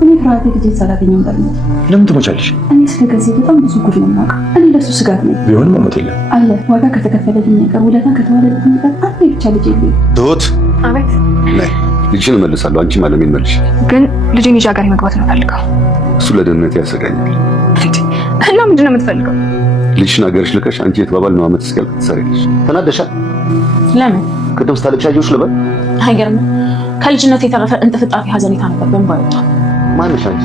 እኔ ፍርሃቴ ልጄ ሳላገኘው እንዳለ ለምን ትሞቻለሽ? እኔ ስለገዜ በጣም ብዙ ጉድ ነው የማውቀው። እኔ ለሱ ስጋት ነው። ቢሆንም መሞት የለም አለ ዋጋ ከተከፈለልኝ ነገር ውለታ ከተዋለልኝ ነገር አንዴ ብቻ ልጄ ይልኝ። ትሁት አቤት። ነይ ልጅሽን እመልሳለሁ። አንቺም አለሜን መልሽ። ግን ልጄን ይዤ ሀገሬ መግባት ነው ፈልገው። እሱ ለደህንነት ያሰጋኛል። እና ምንድን ነው የምትፈልገው? ልጅሽን ሀገርሽ ልከሽ አንቺ የተባባል ነው አመት እስኪያልቅ ትሰሪያለሽ። ተናደሻል? ለምን? ቅድም ስታለቅሽ አየሁሽ ልበል? አይገርምም? ከልጅነት የተረፈ እንጥፍጣፊ ሀዘኔታ ነበር በእንባ ወጣ። ማንሽ አንቺ?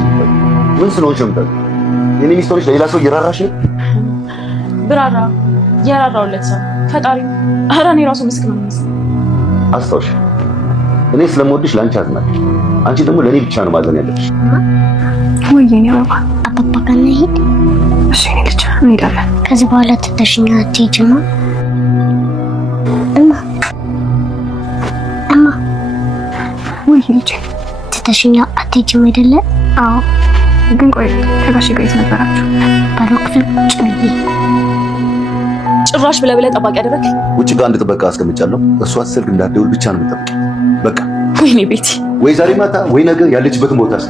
ምን ስለሆንሽ ነው የምታውቂው? የኔ ሚስት ሆነሽ ለሌላ ሰው እየራራሽ ነው? ብራራ የራራውለት ሰው ፈጣሪ። ኧረ እኔ ራሱ ምስክ ነው የሚመስለው። አስታውሽ፣ እኔ ስለምወድሽ ለአንቺ አዝናለሁ። አንቺ ደግሞ ለእኔ ብቻ ነው ማዘን ያለብሽ። ወይ የኔ አበባ አባባ ጋር እንሂድ። እሺ የኔ ልጅ እንሄዳለን። ከዚህ በኋላ ትተሽኝ አትሄጂማ? እማ ወይ ልጅ ትተሽኝ አትሄጂም አይደለ? አዎ። ግን ቆይ ከጋሽ ጋር የት ነበራችሁ? ባዶ ክፍል ቁጭ ብዬ። ጭራሽ ብለህ ጠባቂ አደረግኝ። ውጭ ጋር አንድ ጥበቃ አስቀምጫለሁ። እሷ ስልክ እንዳትደውል ብቻ ነው የምጠብቅ። በቃ ወይኔ ቤቲ፣ ወይ ዛሬ ማታ ወይ ነገ ያለችበትን ቦታ ስ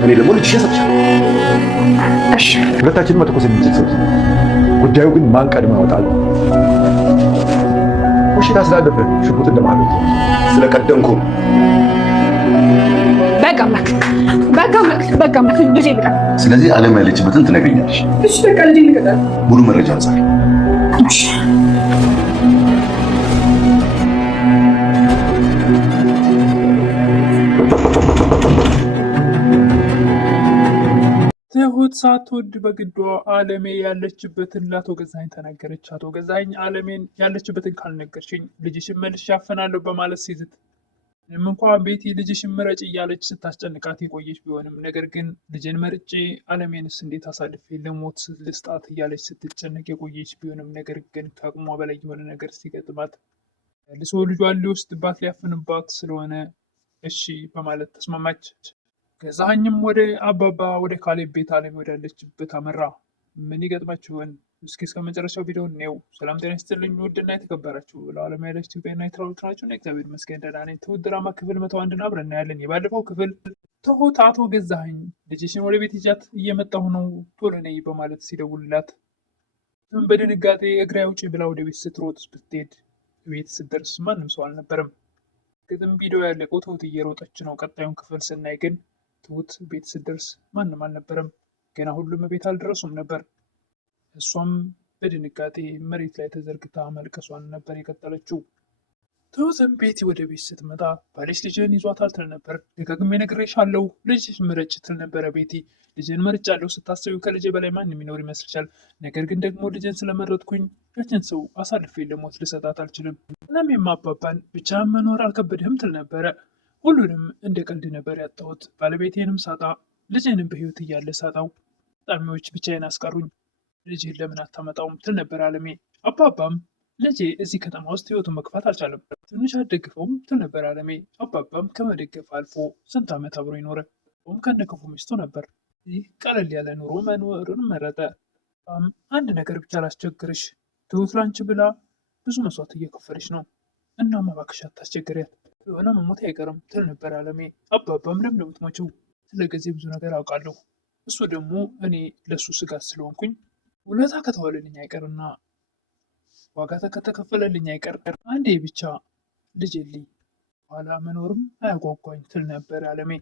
እኔ ደግሞ ልጅሽ ሰጥቻለሁ። እሺ ሁለታችንም መተኮስ የምንችል ሰው። ጉዳዩ ግን ማን ቀድሞ ያወጣል? ውሽታ ስላለብህ ሽጉጥ እንደማለት ስለቀደምኩ በቃ ልጄ ልቀቅ። ስለዚህ ዓለም ያለችበትን ትነግረኛለሽ። እሺ በቃ ልጄ ልቀቅ። ሙሉ መረጃ አንጻር እሺ ትሁት ሳትወድ በግዷ አለሜ ያለችበትን ለአቶ ገዛኸኝ ተናገረች። አቶ ገዛኸኝ አለሜን ያለችበትን ካልነገርሽኝ ልጅሽን መልሼ አፈናለሁ በማለት ሲዝት፣ ምንም እንኳን ቤቲ ልጅሽን ምረጭ እያለች ስታስጨንቃት የቆየች ቢሆንም ነገር ግን ልጅን መርጬ አለሜንስ እንዴት አሳልፌ ለሞት ልስጣት እያለች ስትጨነቅ የቆየች ቢሆንም ነገር ግን ከአቅሟ በላይ የሆነ ነገር ሲገጥማት መልሶ ልጇን ሊወስድባት ሊያፍንባት ስለሆነ እሺ በማለት ተስማማች። ገዛኸኝም ወደ አባባ ወደ ካሌብ ቤት አለሜ ወዳለችበት አመራ። ምን ይገጥማችሁ ይሆን? እስኪ እስከ መጨረሻው ቪዲዮ ነው። ሰላም ጤና ይስጥልኝ ውድና የተከበራችሁ ለዓለም ያለች ኢትዮጵያና ኤርትራዎች ናችሁ። እግዚአብሔር ይመስገን ደህና ነኝ። ትሁት ድራማ ክፍል 101 አብረን እናያለን። የባለፈው ክፍል ትሁት አቶ ገዛኸኝ ልጅሽን ወደ ቤት ይዣት እየመጣሁ ነው ቶሎ ነይ በማለት ሲደውልላት በድንጋጤ እግሬ አውጪ ብላ ወደ ቤት ስትሮጥ ብትሄድ ቤት ስትደርስ ማንም ሰው አልነበረም። ግጥም ቪዲዮ ያለቀው ትሁት እየሮጠች ነው። ቀጣዩን ክፍል ስናይ ግን ትሁት ቤት ስትደርስ ማንም አልነበረም። ገና ሁሉም ቤት አልደረሱም ነበር። እሷም በድንጋጤ መሬት ላይ ተዘርግታ መልቀሷን ነበር የቀጠለችው። ትሁትም ቤቲ ወደ ቤት ስትመጣ ባልሽ ልጅን ይዟታል ትል ነበር። ደጋግሜ ነግሬሻለሁ ልጅሽን ምረጭ ትል ነበረ ቤቲ። ልጅን መርጫለሁ ስታስቢው ከልጄ በላይ ማን የሚኖር ይመስልሻል? ነገር ግን ደግሞ ልጅን ስለመረጥኩኝ ያችን ሰው አሳልፌ ለሞት ልሰጣት አልችልም። እናም የማባባን ብቻ መኖር አልከበድህም ትል ነበረ። ሁሉንም እንደ ቀልድ ነበር ያጣሁት። ባለቤቴንም ሳጣ ልጄንም በህይወት እያለ ሳጣው ጣሚዎች ብቻዬን አስቀሩኝ። ልጅህን ለምን አታመጣውም ትል ነበር አለሜ። አባባም ልጄ እዚህ ከተማ ውስጥ ህይወቱን መግፋት አልቻለም፣ ትንሽ አትደግፈውም ትል ነበር አለሜ። አባባም ከመደገፍ አልፎ ስንት ዓመት አብሮ ይኖረ። ከነክፉ ሚስቱ ነበር። ይህ ቀለል ያለ ኑሮ መኖርን መረጠ። አንድ ነገር ብቻ ላስቸግርሽ፣ ትሁት ላንቺ ብላ ብዙ መስዋዕት እየከፈለች ነው። እናም እባክሽ አታስቸግሪያት፣ የሆነ መሞት አይቀርም ትል ነበር አለሜ። አባባም ለምን የምትሞቺው? ስለ ጊዜ ብዙ ነገር አውቃለሁ። እሱ ደግሞ እኔ ለሱ ስጋት ስለሆንኩኝ ውለታ ከተዋለልኝ አይቀርና ዋጋ ከተከፈለልኝ አይቀር አንዴ ብቻ ልጅ ልኝ ኋላ መኖርም አያጓጓኝ ትል ነበር አለሜ።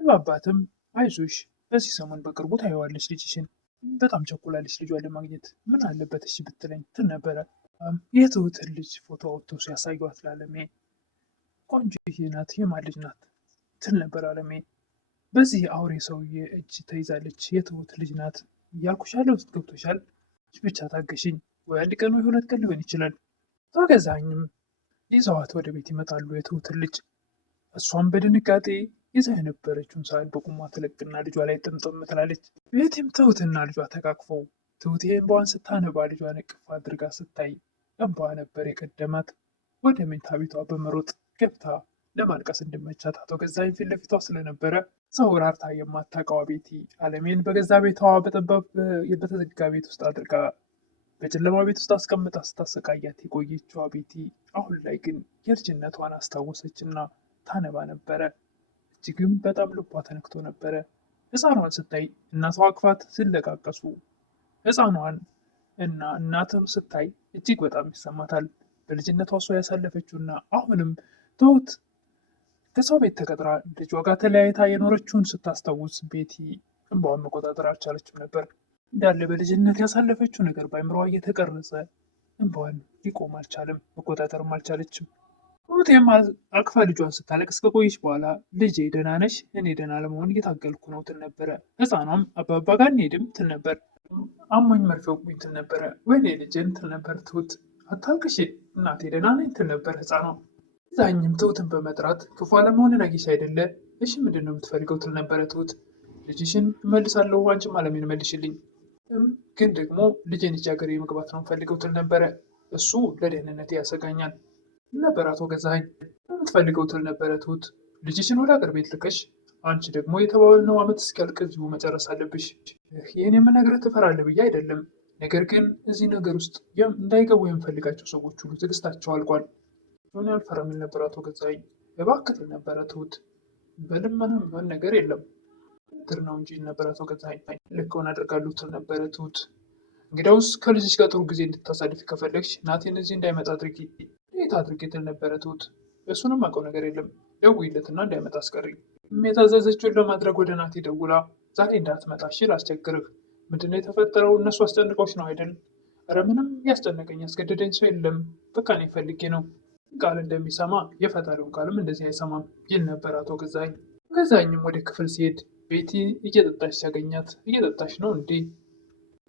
አባትም አይዞሽ በዚህ ሰሞን በቅርቡ ታየዋለች ልጅሽን፣ በጣም ቸኩላለች ልጇን ለማግኘት፣ ምን አለበት እሺ ብትለኝ ትል ነበረ። የትሁትን ልጅ ፎቶ አውጥተው ሲያሳዩት ለአለሜ ቆንጆ ናት፣ የማን ልጅ ናት ትል ነበር አለሜ። በዚህ አውሬ ሰውዬ እጅ ተይዛለች፣ የትሁት ልጅ ናት እያልኩሽ ያለሁት ገብቶሻል? ብቻ ታገሽኝ፣ ወይ አንድ ቀን ወይ 2 ቀን ሊሆን ይችላል። አቶ ገዛኸኝም ይዘዋት ወደ ቤት ይመጣሉ የትሁትን ልጅ። እሷም በድንጋጤ ይዛ የነበረችውን ሳህል በቁሟ ትለቅና ልጇ ላይ ጥምጥም ትላለች። ቤትም ትሁትና ልጇ ተቃቅፈው ትሁት እንባዋን ስታነባ ልጇን እቅፍ አድርጋ ስታይ እንባ ነበር የቀደማት። ወደ መኝታ ቤቷ በመሮጥ ገብታ ለማልቀስ እንድመቻት አቶ ገዛኸኝ ፊት ለፊቷ ስለነበረ ሰው ራርታ የማታውቀዋ ቤቲ አለሜን በገዛ ቤቷ በጠባብ በተዘጋ ቤት ውስጥ አድርጋ በጨለማ ቤት ውስጥ አስቀምጣ ስታሰቃያት የቆየችዋ ቤቲ አሁን ላይ ግን የልጅነቷን አስታወሰችና ታነባ ነበረ። እጅግም በጣም ልቧ ተነክቶ ነበረ። ሕፃኗን ስታይ እናቷ አቅፋት ሲለቃቀሱ ሕፃኗን እና እናትን ስታይ እጅግ በጣም ይሰማታል። በልጅነቷ እሷ ያሳለፈችውና አሁንም ትሁት ከሰው ቤት ተቀጥራ ልጇ ጋር ተለያይታ የኖረችውን ስታስታውስ ቤቲ እንባዋን መቆጣጠር አልቻለችም ነበር። እንዳለ በልጅነት ያሳለፈችው ነገር በአይምሮዋ እየተቀረጸ እንባዋን ሊቆም አልቻለም፣ መቆጣጠርም አልቻለችም። ትሁቴም አቅፋ ልጇን ስታለቅስ ከቆየች በኋላ ልጄ ደህና ነሽ? እኔ ደህና ለመሆን እየታገልኩ ነው ትል ነበረ። ሕፃኗም አባባ ጋር እንሄድም ትል ነበር። አሞኝ መርፌ ወጉኝ ትል ነበረ። ወይኔ ልጄን ትል ነበር ትሁት። አታልቅሽ እናቴ ደህና ነኝ ትል ነበር ሕፃኗ። ዛኝም ትሁትን በመጥራት ክፉ አለመሆንን አግኝሽ አይደለ? እሺ ምንድን ነው የምትፈልገው ትል ነበረ ትሁት። ልጅሽን እመልሳለሁ፣ አንቺም አለሜን መልሽልኝ፣ ግን ደግሞ ልጄን እጅ ሀገሬ መግባት ነው የምፈልገው ትል ነበረ። እሱ ለደህንነቴ ያሰጋኛል ነበር አቶ ገዛኸኝ። የምትፈልገው ትል ነበረ ትሁት። ልጅሽን ወደ ሀገር ቤት ልከሽ አንቺ ደግሞ የተባልነው ዓመት እስኪያልቅ እዚሁ መጨረስ አለብሽ። ይህን የምነግርህ ትፈራለህ ብዬ አይደለም፣ ነገር ግን እዚህ ነገር ውስጥ እንዳይገቡ የምፈልጋቸው ሰዎች ሁሉ ትዕግስታቸው አልቋል። ሆን ያልፈራም ይል ነበር አቶ ገዛኸኝ። እባክህ ትል ነበረ ትሁት። በልመና የሚሆን ነገር የለም ትር ነው እንጂ ነበር አቶ ገዛኸኝ። ልክውን አደርጋለሁ ትል ነበረ ትሁት። እንግዲያውስ ከልጅሽ ጋር ጥሩ ጊዜ እንድታሳልፊ ከፈለግሽ ናቴን እዚህ እንዳይመጣ አድርጊ። እንዴት አድርጌ ትል ነበረ ትሁት። እሱንም አውቀው ነገር የለም፣ ደውይለትና እንዳይመጣ አስቀሪ። የታዘዘችውን ለማድረግ ወደ ናቴ ደውላ ዛሬ እንዳትመጣ እሺ ላስቸግርህ። ምንድነው የተፈጠረው? እነሱ አስጨንቀውሽ ነው አይደል? ኧረ ምንም ያስጨነቀኝ ያስገደደኝ ሰው የለም፣ በቃ እኔ ፈልጌ ነው። ቃል እንደሚሰማ የፈጣሪውን ቃልም እንደዚህ አይሰማም ይል ነበር አቶ ገዛኸኝ። ገዛኸኝም ወደ ክፍል ሲሄድ ቤቲ እየጠጣች ሲያገኛት እየጠጣች ነው እንዴ?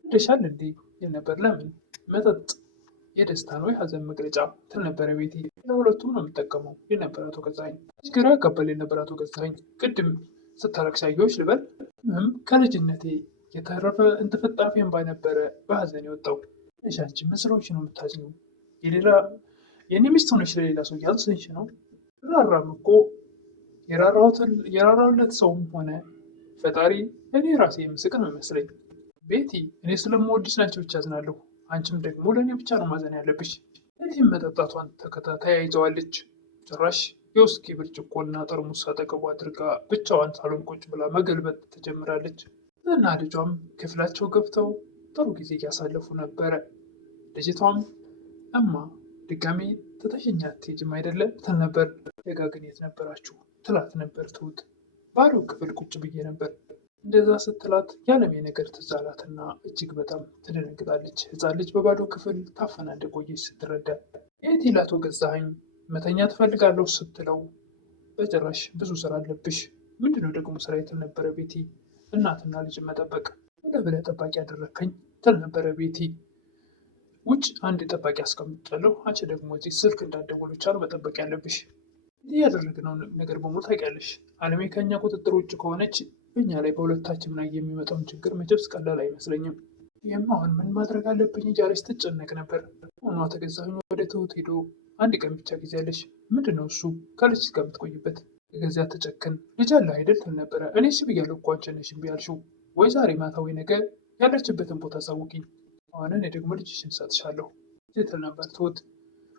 ደሻል እንዴ ይል ነበር። ለምን? መጠጥ የደስታ ነው የሀዘን መግለጫ ትል ነበረ ቤቲ። ለሁለቱም ነው የምጠቀመው ይል ነበር አቶ ገዛኸኝ። ግራ ያጋባል ይል ነበር አቶ ገዛኸኝ። ቅድም ስታለቅሽ አየሁሽ ልበል? ከልጅነቴ የተረፈ እንጥፍጣፊ እንባ ነበረ በሀዘን የወጣው። እሺ አንቺ ምን ስራዎች ነው የምታዝኙ? የኔ ሚስት ሆነሽ ለሌላ ሰው እያዘንሽ ነው? ራራም እኮ የራራውለት ሰውም ሆነ ፈጣሪ እኔ ራሴ የምስቅ ነው ይመስለኝ። ቤቲ እኔ ስለምወድሽ ናቸው ብቻ አዝናለሁ፣ አንቺም ደግሞ ለእኔ ብቻ ነው ማዘን ያለብሽ። ቤቲም መጠጣቷን ተያይዘዋለች። ጭራሽ የውስኪ ብርጭቆና ጠርሙስ አጠገቧ አድርጋ ብቻዋን ሳሎን ቁጭ ብላ መገልበጥ ትጀምራለች። እና ልጇም ክፍላቸው ገብተው ጥሩ ጊዜ እያሳለፉ ነበረ። ልጅቷም እማ ድጋሚ ትተሽኝ አትሄጂም አይደለ ትል ነበር። ደጋግን የት ነበራችሁ ትላት ነበር ትሁት። ባዶ ክፍል ቁጭ ብዬ ነበር። እንደዛ ስትላት ያለሜ ነገር ትዝ አላትና እጅግ በጣም ትደነግጣለች። ሕፃን ልጅ በባዶ ክፍል ታፈና እንደቆየች ስትረዳ የት ለአቶ ገዛኸኝ መተኛ ትፈልጋለሁ ስትለው በጭራሽ ብዙ ስራ አለብሽ። ምንድነው ደግሞ ስራ ትል ነበረ ቤቲ። እናትና ልጅ መጠበቅ ብለህ ጠባቂ ያደረግከኝ ትል ነበረ ቤቲ። ውጭ አንድ ጠባቂ አስቀምጫለሁ፣ አንቺ ደግሞ እዚህ ስልክ እንዳትደውል ብቻ ነው መጠበቅ ያለብሽ። እንዲህ ያደረግነው ነገር በሙሉ ታውቂያለሽ። አለሜ ከኛ ቁጥጥር ውጭ ከሆነች በእኛ ላይ በሁለታችን ላይ የሚመጣውን ችግር መቼስ ቀላል አይመስለኝም። ይህም አሁን ምን ማድረግ አለብኝ እያለች ትጨነቅ ነበር። ሆኗ ተገዛኸኝ ወደ ትሁት ሄዶ አንድ ቀን ብቻ ጊዜ ያለሽ ምንድነው እሱ ከልጅ ጋር የምትቆይበት የገዛ ተጨክን ልጅ አለ አይደል ትል ነበረ። እኔ እሺ ብያለሁ እኮ አንቺ ነሽ እምቢ ያልሽው። ወይ ዛሬ ማታ ወይ ነገ ያለችበትን ቦታ አሳውቂኝ፣ አሁን እኔ ደግሞ ልጅሽን እሰጥሻለሁ ትል ነበር ትሁት።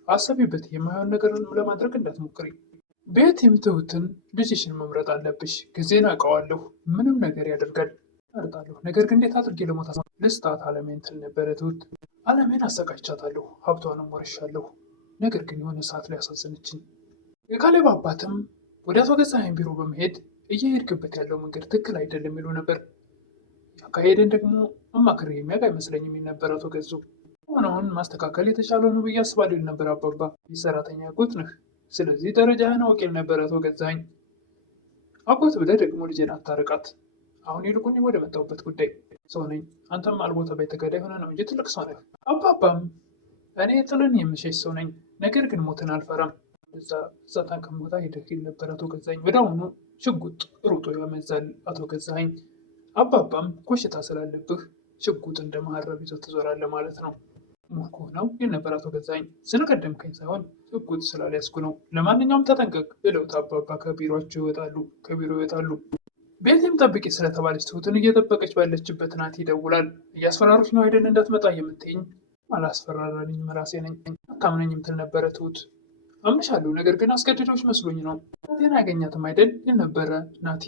አሰቢበት፣ የማይሆን ነገር ለማድረግ እንዳትሞክሪ። ቤቲም ትሁትን ልጅሽን መምረጥ አለብሽ፣ ጊዜን አውቀዋለሁ፣ ምንም ነገር ያደርጋል እመርጣለሁ፣ ነገር ግን እንዴት አድርጌ ለሞታ ልስጣት አለሜን ትል ነበረ ትሁት። አለሜን አሰቃይቻታለሁ፣ ሀብቷንም ወርሻለሁ፣ ነገር ግን የሆነ ሰዓት ላይ ያሳዘነችኝ። የካሌብ አባትም ወደ አቶ ገዛኸኝ ቢሮ በመሄድ እየሄድክበት ያለው መንገድ ትክክል አይደለም ይሉ ነበር። አካሄድን ደግሞ አማክሬ የሚያውቅ አይመስለኝም የሚል ነበር አቶ ገዙ። ሆነውን ማስተካከል የተቻለ ነው ብዬ አስባለሁ ይል ነበር አባባ። የሰራተኛ አጎት ነህ፣ ስለዚህ ደረጃህን አውቅ ይል ነበር አቶ ገዛኸኝ። አጎት ብለህ ደግሞ ልጄን አታርቃት። አሁን ይልቁን ወደ መጣሁበት ጉዳይ ሰው ነኝ፣ አንተም አልቦታ ቤት ተገዳይ ሆነ ነው እንጂ ትልቅ ሰው ነህ። አባባም እኔ ጥልን የምሸሽ ሰው ነኝ፣ ነገር ግን ሞትን አልፈራም። እዛ ታንከም ቦታ ሄደህ ይል ነበር አቶ ገዛኸኝ። ወደ አሁኑ ሽጉጥ ሩጦ ያመዛል አቶ ገዛኸኝ። አባባም ኮሽታ ስላለብህ ሽጉጥ እንደ መሀረብ ይዞ ትዞራለህ ማለት ነው። ሞልኩ ነው ይል ነበር አቶ ገዛኸኝ። ስለቀደምከኝ ሳይሆን ሽጉጥ ስላልያዝኩ ነው። ለማንኛውም ተጠንቀቅ ብለውት አባባ ከቢሮ ይወጣሉ። ቤቴም ጠብቂ ስለተባለች ትሁትን እየጠበቀች ባለችበት ናት ይደውላል። እያስፈራሩች ነው አይደል እንዳትመጣ የምትይኝ? አላስፈራራልኝም ራሴ ነኝ፣ አታምነኝም ትል ነበረ ትሁት። አምንሻለሁ፣ ነገር ግን አስገድዶች መስሎኝ ነው። ናቴን አያገኛትም አይደል ይል ነበረ ናቲ።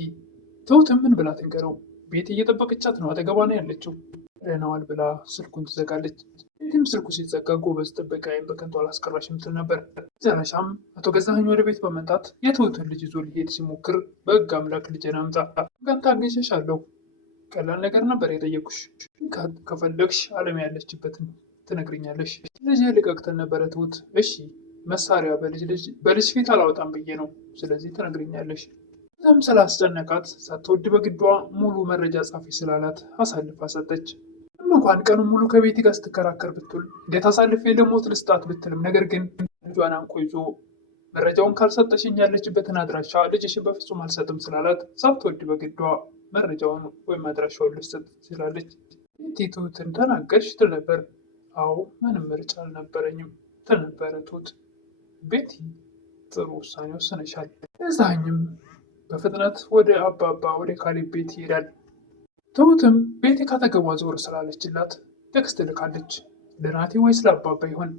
ትሁትም ምን ብላ ትንገረው? ቤቲ እየጠበቀቻት ነው። አጠገቧ ነው ያለችው። ደህናዋል ብላ ስልኩን ትዘጋለች። ቤቲም ስልኩ ሲዘጋ ጎበዝ ጥበቃዬን በከንቱ አላስቀራሽም ትል ነበር። መጨረሻም አቶ ገዛኸኝ ወደ ቤት በመምጣት የትሁትን ልጅ ይዞ ሊሄድ ሲሞክር በሕግ አምላክ ልጄን አምጣ ጋር ታግዤሻለሁ። ቀላል ነገር ነበር የጠየኩሽ። ከፈለግሽ አለም ያለችበትን ትነግርኛለሽ። ልጅ ልቀቅተን ነበረ ትሁት። እሺ መሳሪያ በልጅ ፊት አላወጣም ብዬ ነው። ስለዚህ ትነግርኛለሽ። በጣም ስላስጨነቃት ሳትወድ በግዷ ሙሉ መረጃ ጻፊ ስላላት አሳልፋ ሰጠች። እንኳን ቀኑን ሙሉ ከቤቲ ጋር ስትከራከር ብትውል እንዴት አሳልፌ ለሞት ልስጣት ብትልም፣ ነገር ግን ልጇን አንቆ ይዞ መረጃውን ካልሰጠሽኝ ያለችበትን አድራሻ ልጅሽን በፍጹም አልሰጥም ስላላት ሳትወድ በግዷ መረጃውን ወይም አድራሻውን ልትሰጥ ትችላለች። ቤቲ ትሁትን ተናገርሽ ትል ነበር። አዎ ምንም ምርጫ አልነበረኝም ትል ነበረ ትሁት። ቤቲ ጥሩ ውሳኔ ወስነሻል። ገዛኸኝም በፍጥነት ወደ አባባ ወደ ካሌብ ቤት ይሄዳል። ትሁትም ቤቲ ካጠገቧ ዞር ስላለችላት ቴክስት ልካለች። ለናቲ ወይስ ለአባባ ይሆን?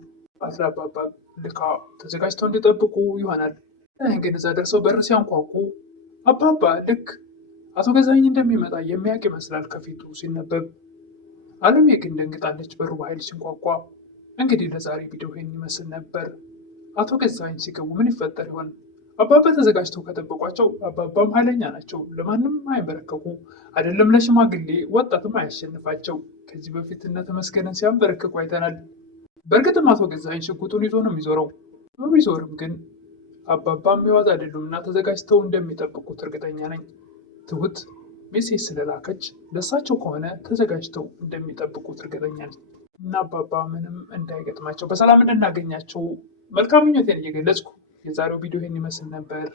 ለአባባ ልካ ተዘጋጅተው እንዲጠብቁ ይሆናል። ግን እዛ ደርሰው በር ሲያንኳኩ አባባ ልክ አቶ ገዛኸኝ እንደሚመጣ የሚያውቅ ይመስላል ከፊቱ ሲነበብ። አለሜ ግን ደንግጣለች በሩ በኃይል ሲንኳኳ። እንግዲህ ለዛሬ ቪዲዮ ይህን ይመስል ነበር። አቶ ገዛኸኝ ሲገቡ ምን ይፈጠር ይሆን? አባባ ተዘጋጅተው ከጠበቋቸው አባባም ኃይለኛ ናቸው። ለማንም አይንበረከኩ። አይደለም ለሽማግሌ ወጣትም አያሸንፋቸው። ከዚህ በፊት እነ ተመስገንን ሲያንበረከኩ አይተናል። በእርግጥም አቶ ገዛኸኝ ሽጉጡን ይዞ ነው የሚዞረው። ቢዞርም ግን አባባም የዋዛ አይደሉም እና ተዘጋጅተው እንደሚጠብቁት እርግጠኛ ነኝ። ትሁት ሜሴጅ ስለላከች ለእሳቸው ከሆነ ተዘጋጅተው እንደሚጠብቁት እርግጠኛ ነኝ እና አባባ ምንም እንዳይገጥማቸው በሰላም እንድናገኛቸው መልካም ምኞቴን እየገለጽኩ የዛሬው ቪዲዮ ይህን ይመስል ነበር።